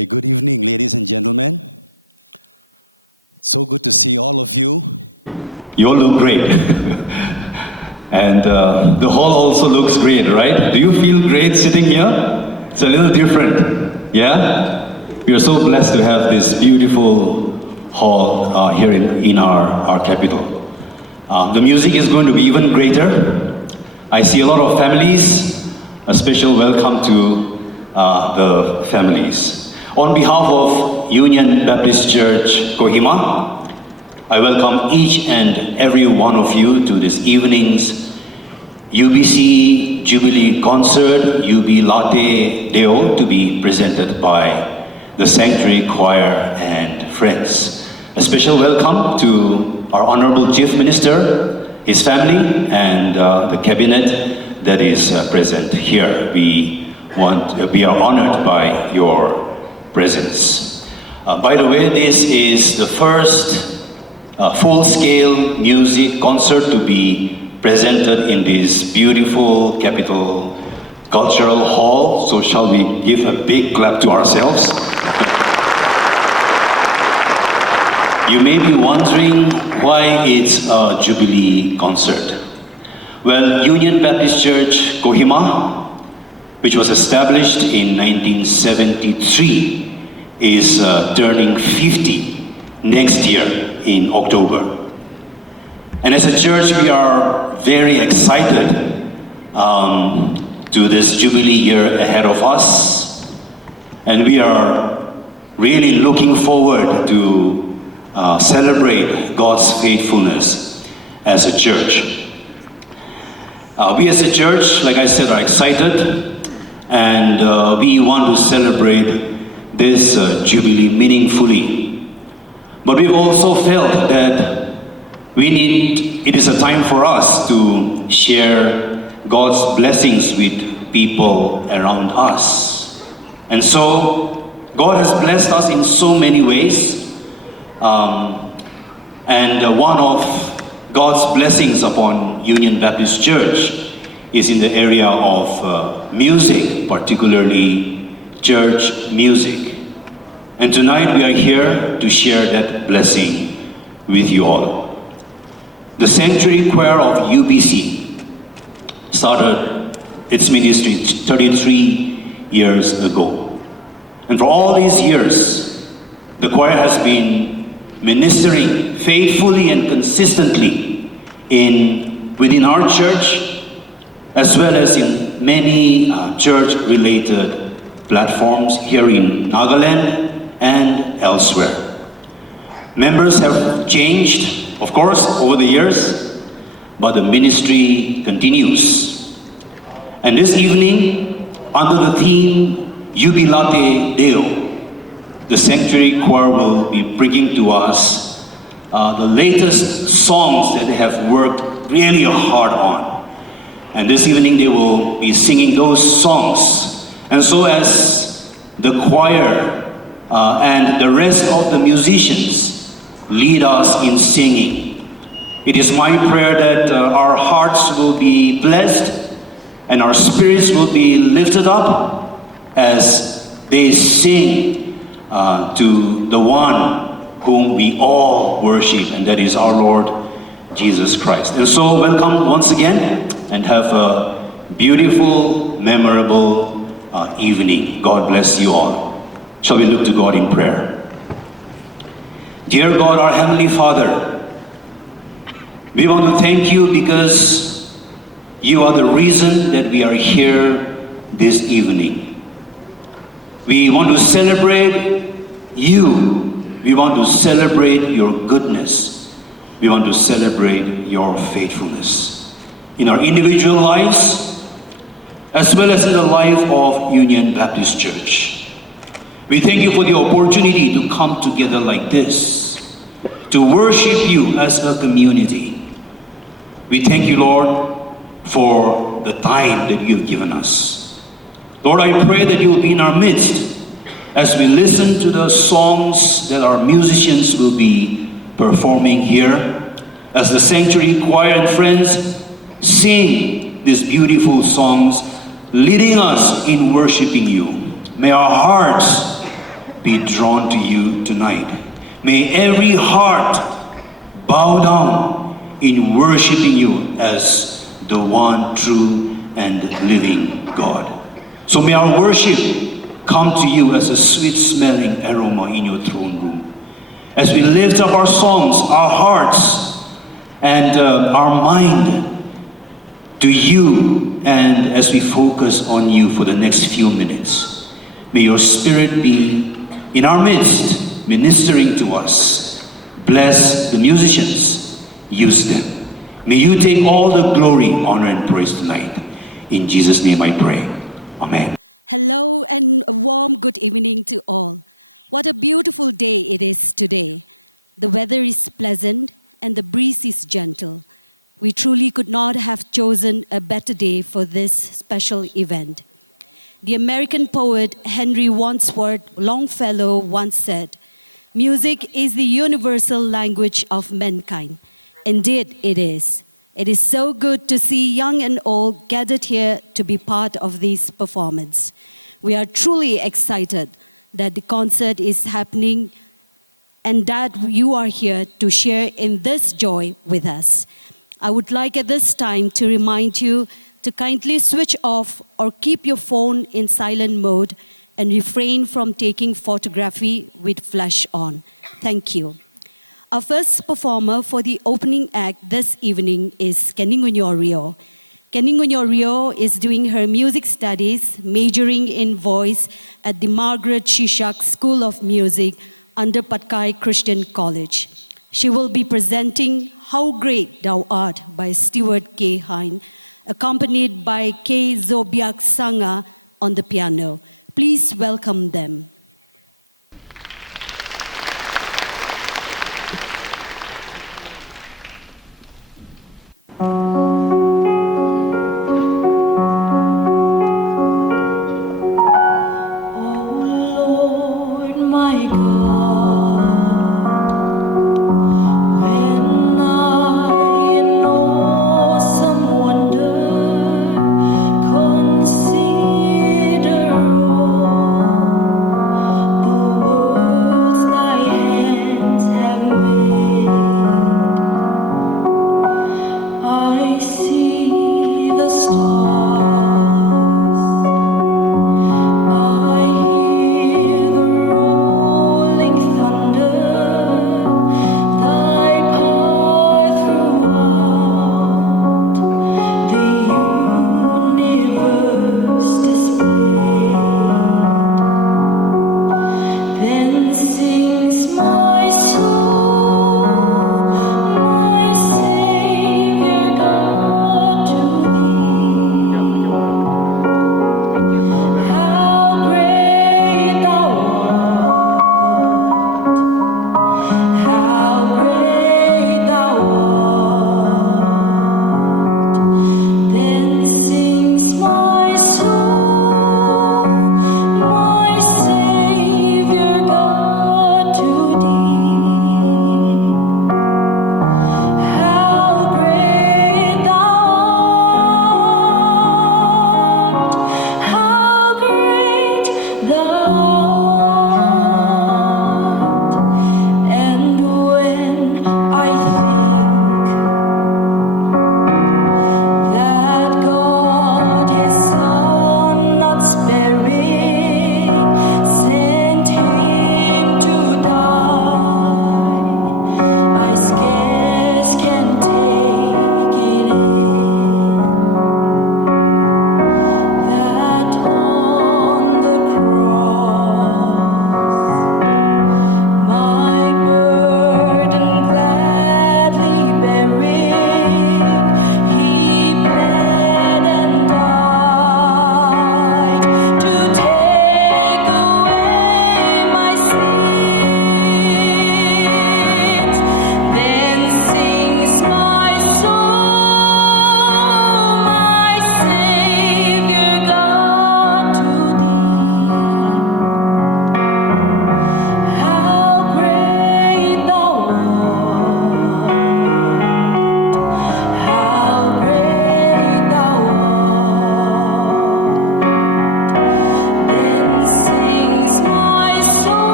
Good evening, ladies and gentlemen. So good to see all of you. You all look great. And the hall also looks great, right? Do you feel great sitting here? It's a little different, yeah? We are so blessed to have this beautiful hall here in our capital. The music is going to be even greater. I see a lot of families. A special welcome to the families. On behalf of Union Baptist Church, Kohima, I welcome each and every one of you to this evening's UBC Jubilee concert, Jubilate Deo, to be presented by the Sanctuary Choir and friends. A special welcome to our Honorable Chief Minister, his family, and the cabinet that is present here. We are honored by your presence. By the way, this is the first full-scale music concert to be presented in this beautiful Capital Cultural Hall. So shall we give a big clap to ourselves? You may be wondering why it's a Jubilee concert. Well, Union Baptist Church, Kohima, which was established in 1973, is turning 50 next year in October. And as a church, we are very excited to this Jubilee year ahead of us. And we are really looking forward to celebrate God's faithfulness as a church. We as a church, like I said, are excited, and we want to celebrate this Jubilee meaningfully. But we've also felt that it is a time for us to share God's blessings with people around us. And so, God has blessed us in so many ways, and one of God's blessings upon Union Baptist Church is in the area of music, particularly church music. And tonight we are here to share that blessing with you all. The Sanctuary Choir of UBC started its ministry 33 years ago. And for all these years, the choir has been ministering faithfully and consistently within our church, as well as in many church-related platforms here in Nagaland and elsewhere. Members have changed, of course, over the years, but the ministry continues. And this evening, under the theme Jubilate Deo, the Sanctuary Choir will be bringing to us the latest songs that they have worked really hard on. And this evening they will be singing those songs. And so as the choir and the rest of the musicians lead us in singing, it is my prayer that our hearts will be blessed and our spirits will be lifted up as they sing to the one whom we all worship, and that is our Lord Jesus Christ. And so welcome once again, and have a beautiful, memorable evening. God bless you all. Shall we look to God in prayer? Dear God, our Heavenly Father, we want to thank you because you are the reason that we are here this evening. We want to celebrate you. We want to celebrate your goodness. We want to celebrate your faithfulness in our individual lives, as well as in the life of Union Baptist Church. We thank you for the opportunity to come together like this, to worship you as a community. We thank you, Lord, for the time that you've given us. Lord, I pray that you will be in our midst as we listen to the songs that our musicians will be performing here, as the Sanctuary Choir and friends sing these beautiful songs, leading us in worshiping you. May our hearts be drawn to you tonight. May every heart bow down in worshiping you as the one true and living God. So may our worship come to you as a sweet-smelling aroma in your throne room. As we lift up our songs, our hearts, and our mind to you, and as we focus on you for the next few minutes, may your Spirit be in our midst, ministering to us. Bless the musicians, use them. May you take all the glory, honor, and praise tonight. In Jesus' name I pray. Amen. Hello and a warm good evening to all. What a beautiful day it is today. The weather is pleasant and the breeze is gentle. We truly could not have chosen a better day for this special event. The American poet Henry Wadsworth Longfellow once said, "Music is the universal language of mankind." Indeed, it is. It is so good to see young and old gathered here to be part of this performance. We are truly excited that the concert is happening and glad that you are here to share in this joy with us. I would like at this time to remind you to kindly switch off or keep your phone in silent mode and refrain from taking photography with flash on. Thank you. Our first performer for the opening act this evening is Kohima. Kohima is doing her music studies, majoring in voice at the American School of Music and the Pakai Christian College. She will be presenting How Great Thou Art in the Stuart Theatre, accompanied by three vocal singers on the piano. Please welcome them. Consider all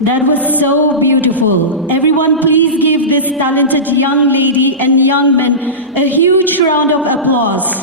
That was so beautiful. Everyone, please give this talented young lady and young man a huge round of applause.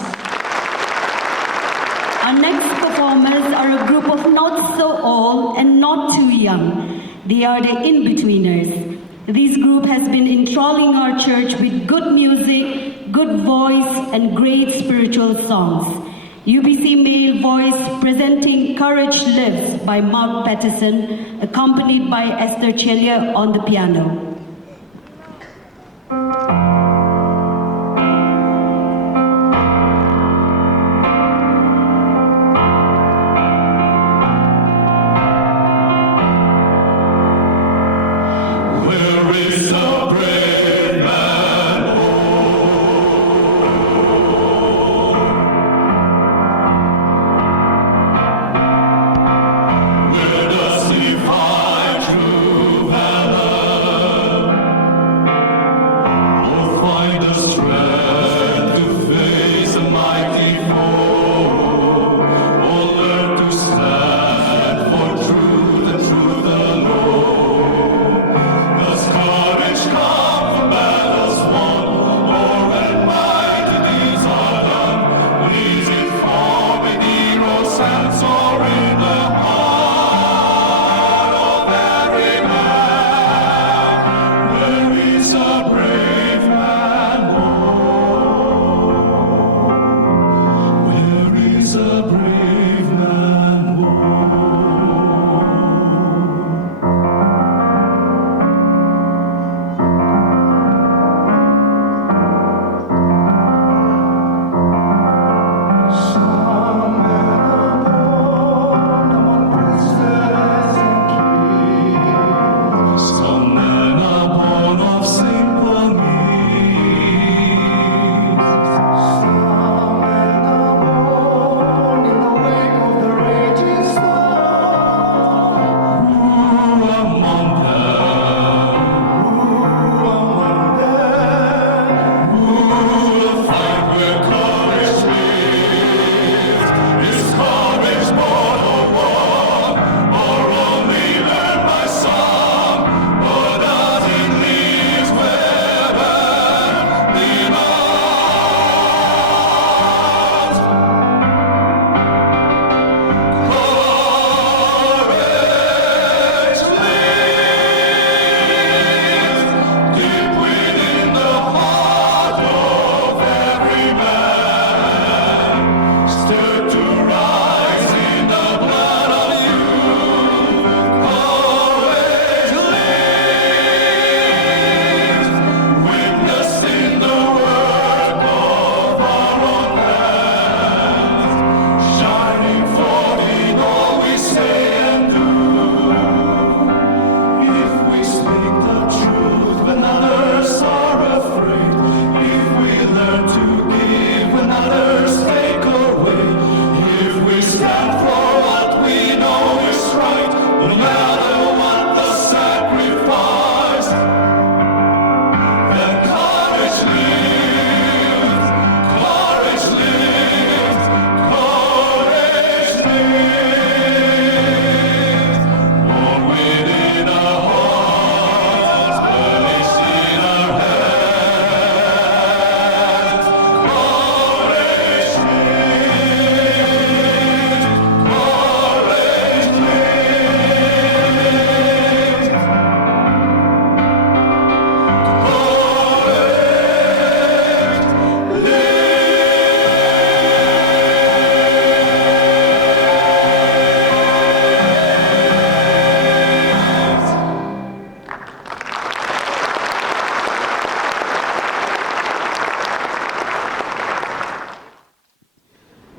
Our next performers are a group of not so old and not too young. They are the in-betweeners. This group has been enthralling our church with good music, good voice, and great spiritual songs. UBC Male Voice presenting Courage Lives by Mark Patterson, accompanied by Esther Chelia on the piano.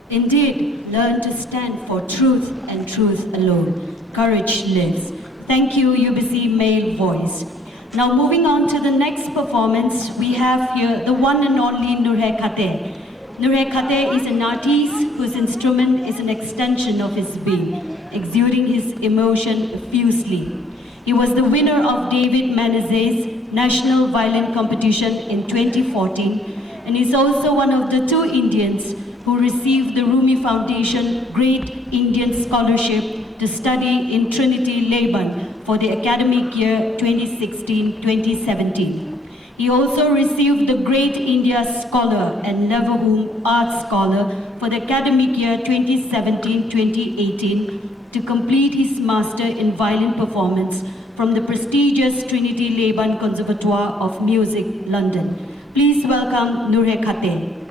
Indeed, learn to stand for truth and truth alone. Courage lives. Thank you, UBC Male Voice. Now moving on to the next performance, we have here the one and only Nurhe Khate. Nurhe Khate is an artist whose instrument is an extension of his being, exuding his emotion effusively. He was the winner of David Maniz's National Violin Competition in 2014, and is also one of the 2 Indians who received the Rumi Foundation Great Indian Scholarship to study in Trinity, Lebanon for the academic year 2016-2017. He also received the Great India Scholar and Leverhulme Arts Scholar for the academic year 2017-2018 to complete his Master in Violin Performance from the prestigious Trinity Laban Conservatoire of Music, London. Please welcome Nurhe Khateh.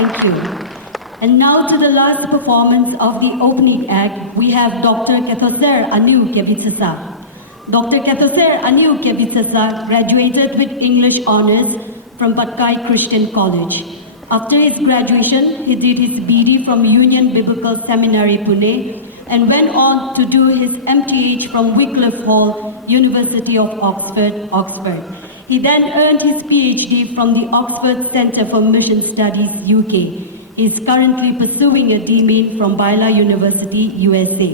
Thank you. And now to the last performance of the opening act, we have Dr. Kethoser Anu Kevitsasa. Dr. Kethoser Anu Kevitsasa graduated with English Honours from Patkai Christian College. After his graduation, he did his BD from Union Biblical Seminary, Pune, and went on to do his MTH from Wycliffe Hall, University of Oxford, Oxford. He then earned his PhD from the Oxford Centre for Mission Studies, UK. He is currently pursuing a DMin from Baylor University, USA.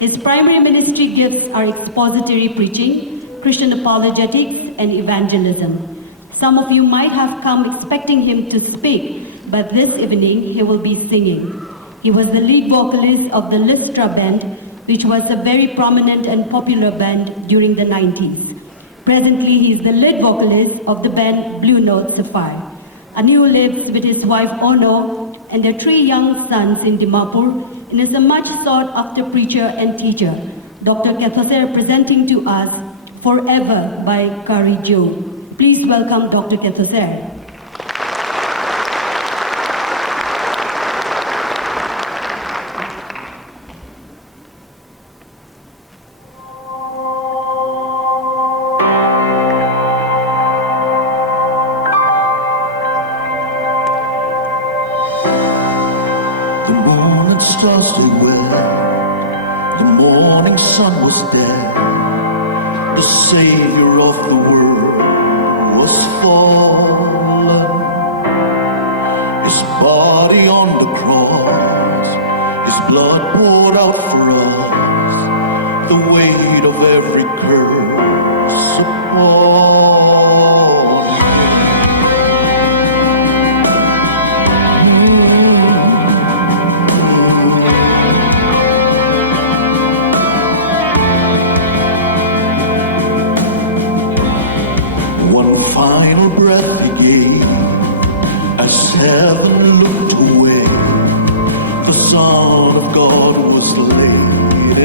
His primary ministry gifts are expository preaching, Christian apologetics, and evangelism. Some of you might have come expecting him to speak, but this evening he will be singing. He was the lead vocalist of the Lystra Band, which was a very prominent and popular band during the 90s. Presently, he is the lead vocalist of the band Blue Note Sapphire. Anu lives with his wife Ono and their 3 young sons in Dimapur and is a much sought after preacher and teacher. Dr. Kethoser presenting to us Forever by Kari Jo. Please welcome Dr. Kethoser. The moon and stars they were, the morning sun was there, the Savior of the world was fallen. His body on the cross, his blood poured out for us, the weight of every curse upon final breath he gave as heaven looked away. The Son of God was laid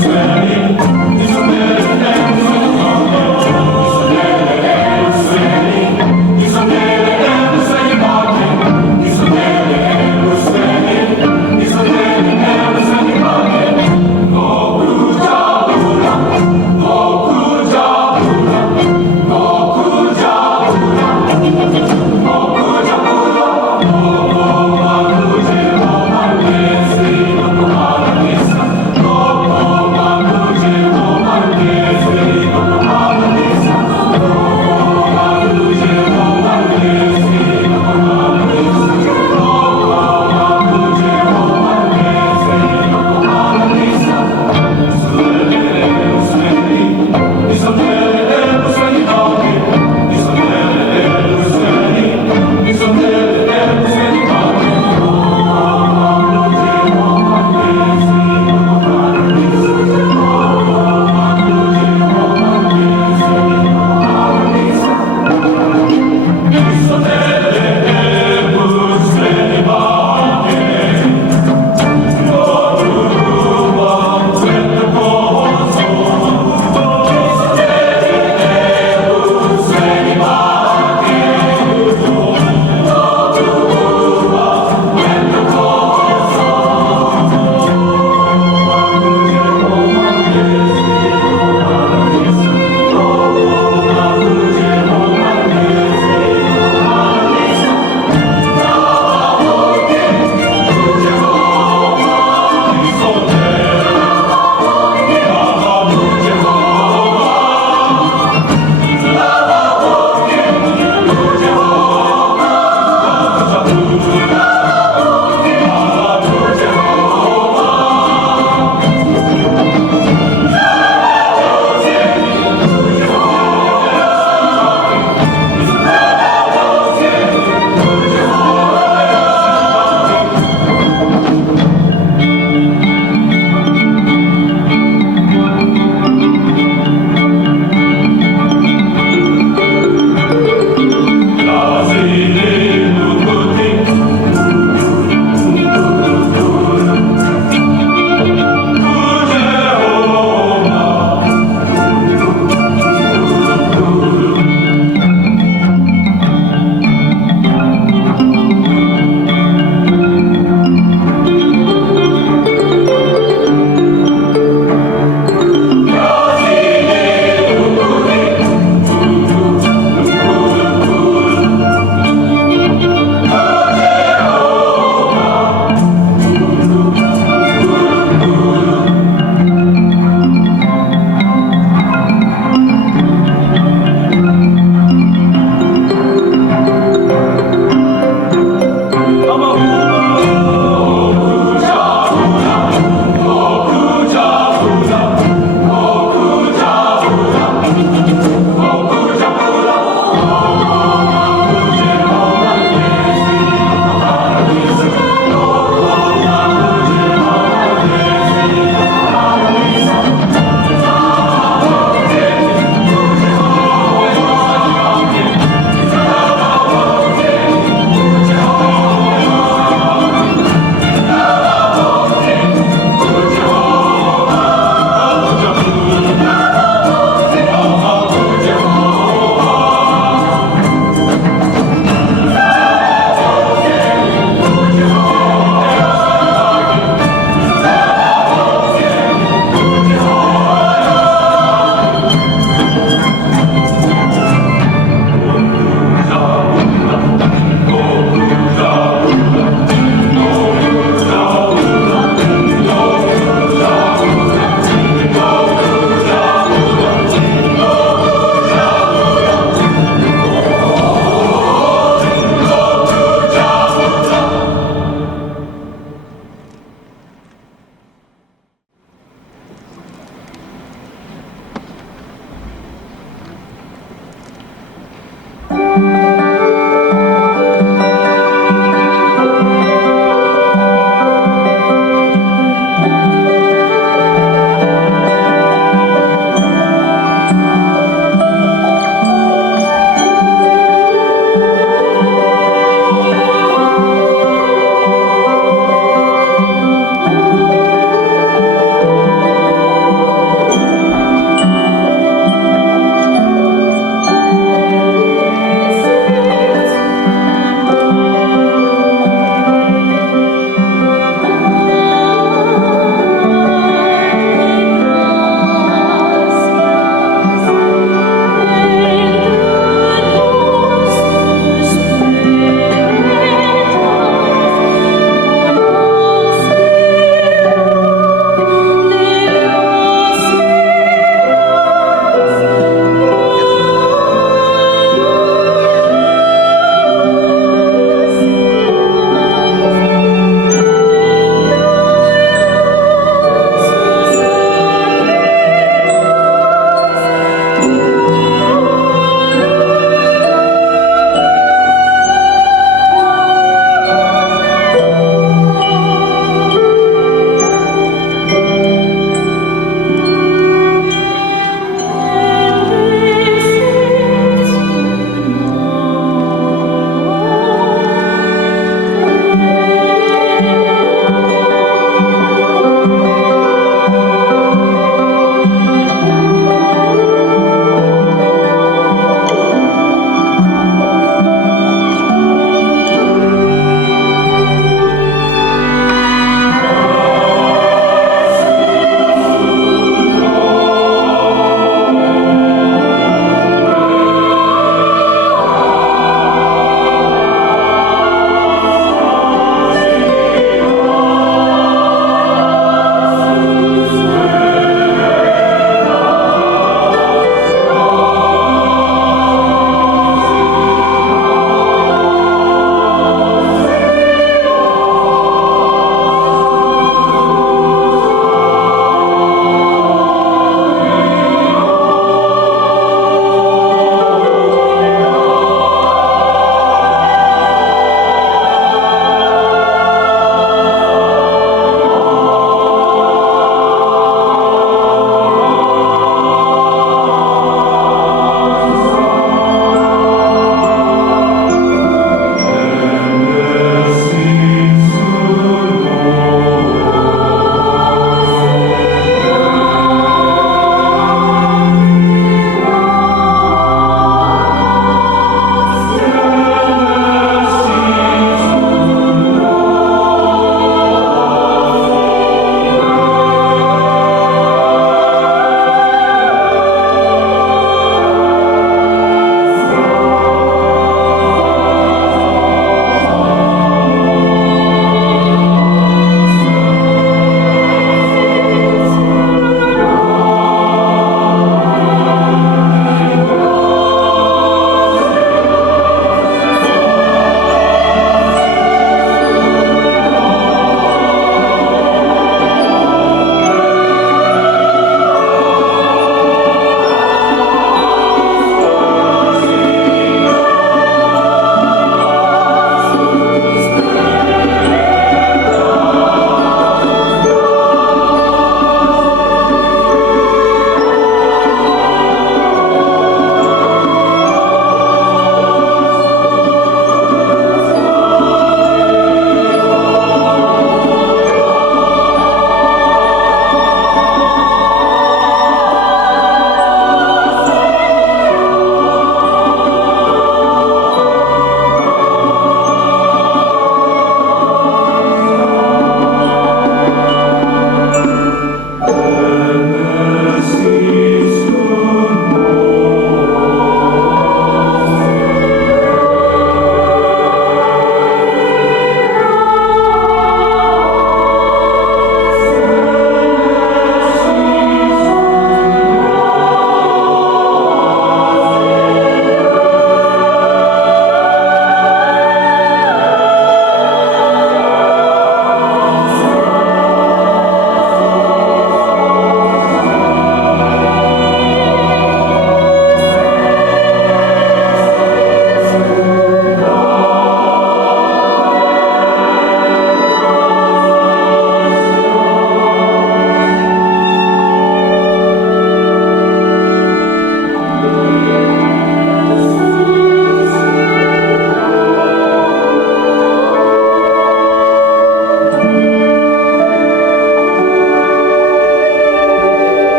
Israel,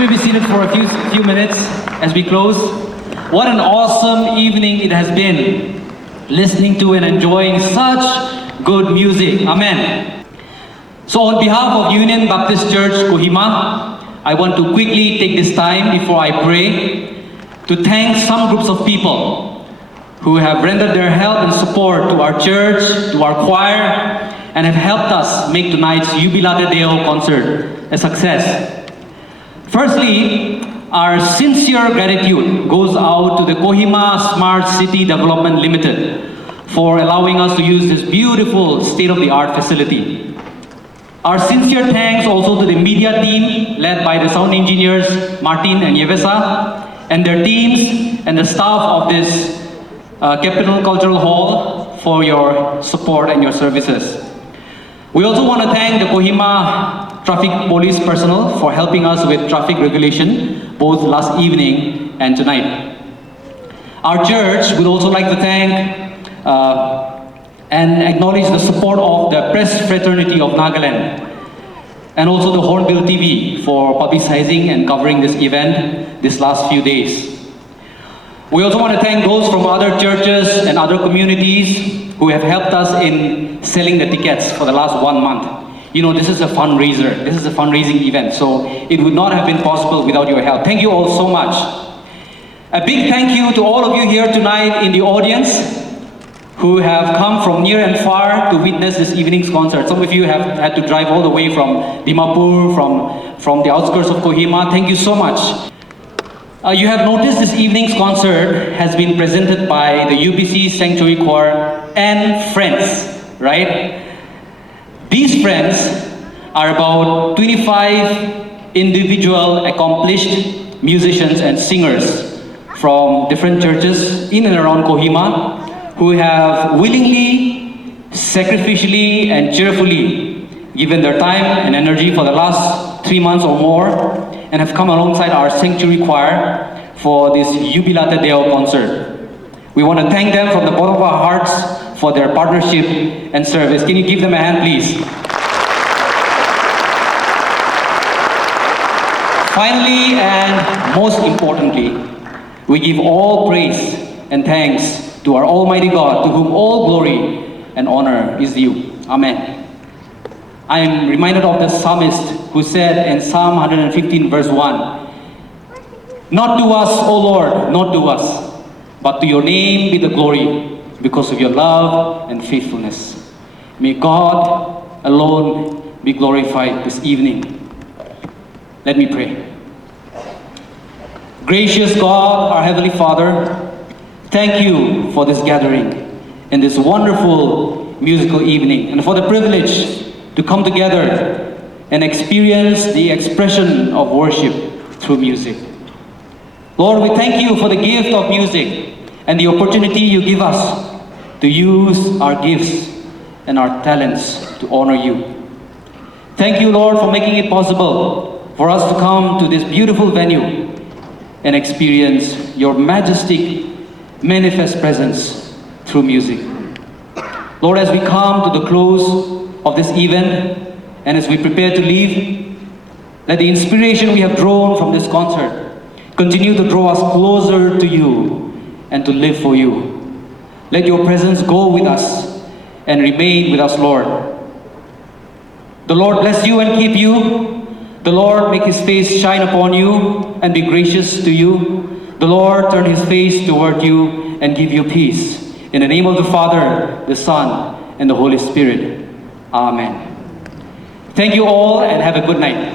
may be seated for a few minutes as we close. What an awesome evening it has been, listening to and enjoying such good music. Amen. So on behalf of Union Baptist Church, Kohima, I want to quickly take this time before I pray to thank some groups of people who have rendered their help and support to our church, to our choir, and have helped us make tonight's Jubilate Deo concert a success. Firstly, our sincere gratitude goes out to the Kohima Smart City Development Limited for allowing us to use this beautiful state-of-the-art facility. Our sincere thanks also to the media team led by the sound engineers Martin and Yevesa and their teams and the staff of this Capital Cultural Hall for your support and your services. We also want to thank the Kohima Traffic Police personnel for helping us with traffic regulation both last evening and tonight. Our church would also like to thank and acknowledge the support of the Press Fraternity of Nagaland and also the Hornbill TV for publicizing and covering this event this last few days. We also want to thank those from other churches and other communities who have helped us in selling the tickets for the last 1 month. You know, this is a fundraiser. This is a fundraising event, so it would not have been possible without your help. Thank you all so much. A big thank you to all of you here tonight in the audience who have come from near and far to witness this evening's concert. Some of you have had to drive all the way from Dimapur, from the outskirts of Kohima. Thank you so much. You have noticed this evening's concert has been presented by the UBC Sanctuary Choir and friends, right? These friends are about 25 individual accomplished musicians and singers from different churches in and around Kohima who have willingly, sacrificially, and cheerfully given their time and energy for the last 3 months or more and have come alongside our Sanctuary Choir for this Jubilate Deo concert. We want to thank them from the bottom of our hearts for their partnership and service. Can you give them a hand, please? Finally, and most importantly, we give all praise and thanks to our Almighty God, to whom all glory and honor is due. Amen. I am reminded of the psalmist who said in Psalm 115 verse 1, "Not to us, O Lord, not to us, but to your name be the glory because of your love and faithfulness." May God alone be glorified this evening. Let me pray. Gracious God, our Heavenly Father, thank you for this gathering and this wonderful musical evening and for the privilege to come together and experience the expression of worship through music. Lord, we thank you for the gift of music and the opportunity you give us to use our gifts and our talents to honor you. Thank you, Lord, for making it possible for us to come to this beautiful venue and experience your majestic, manifest presence through music. Lord, as we come to the close of this event and as we prepare to leave, let the inspiration we have drawn from this concert continue to draw us closer to you and to live for you. Let your presence go with us and remain with us, Lord. The Lord bless you and keep you. The Lord make his face shine upon you and be gracious to you. The Lord turn his face toward you and give you peace. In the name of the Father, the Son, and the Holy Spirit. Amen. Thank you all and have a good night.